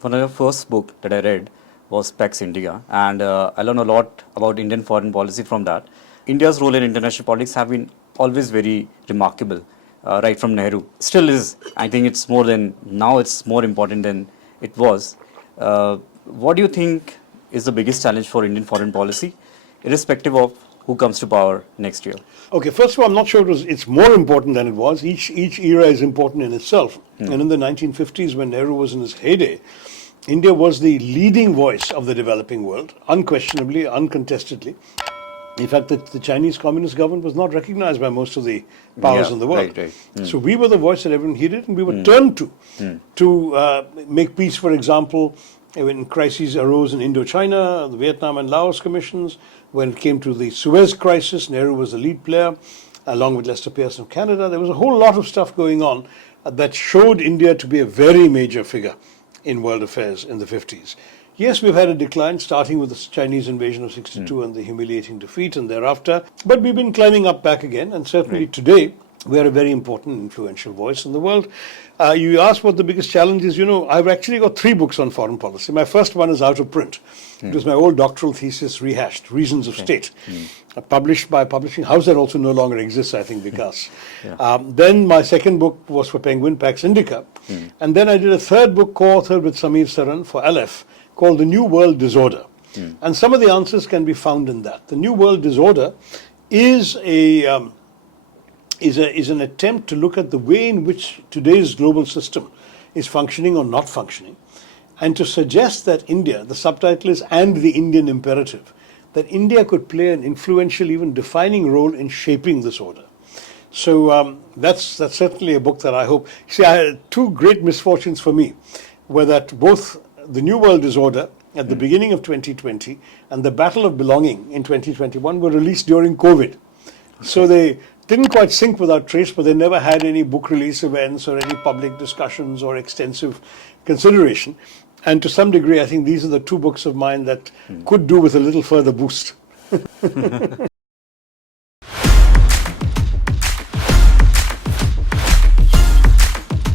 One of the first book that I read was Pax India, and I learned a lot about Indian foreign policy from that. India's role in international politics have been always very remarkable, right from Nehru. Still is. I think it's more than now. It's more important than it was. What do you think is the biggest challenge for Indian foreign policy, irrespective of who comes to power next year? Okay, first of all, I'm not sure it's more important than it was. Each era is important in itself. And in the 1950s, when Nehru was in his heyday, India was the leading voice of the developing world, unquestionably, uncontestedly. In fact, the Chinese Communist government was not recognized by most of the powers in the world. Right. So we were the voice that everyone heeded, and we were turned to make peace, for example, when crises arose in Indochina, the Vietnam and Laos commissions. When it came to the Suez crisis, Nehru was the lead player, along with Lester Pearson of Canada. There was a whole lot of stuff going on that showed India to be a very major figure in world affairs in the 50s. Yes, we've had a decline, starting with the Chinese invasion of 62 and the humiliating defeat and thereafter. But we've been climbing up back again, and certainly today, we are a very important, influential voice in the world. You asked what the biggest challenge is. I've actually got 3 books on foreign policy. My first one is out of print. It was my old doctoral thesis rehashed, Reasons of State, published by Publishing House that also no longer exists, I think, because. Then my second book was for Penguin, Pax Indica. And then I did a third book co-authored with Samir Saran for Aleph called The New World Disorder. And some of the answers can be found in that. The New World Disorder is an attempt to look at the way in which today's global system is functioning or not functioning, and to suggest that India, the subtitle is "And the Indian Imperative," that India could play an influential, even defining role in shaping this order. So that's certainly a book that I hope. See, I had 2 great misfortunes for me, were that both The New World Disorder at the beginning of 2020 and The Battle of Belonging in 2021 were released during COVID. So they didn't quite sync with our trace, but they never had any book release events or any public discussions or extensive consideration. And to some degree, I think these are the 2 books of mine that could do with a little further boost.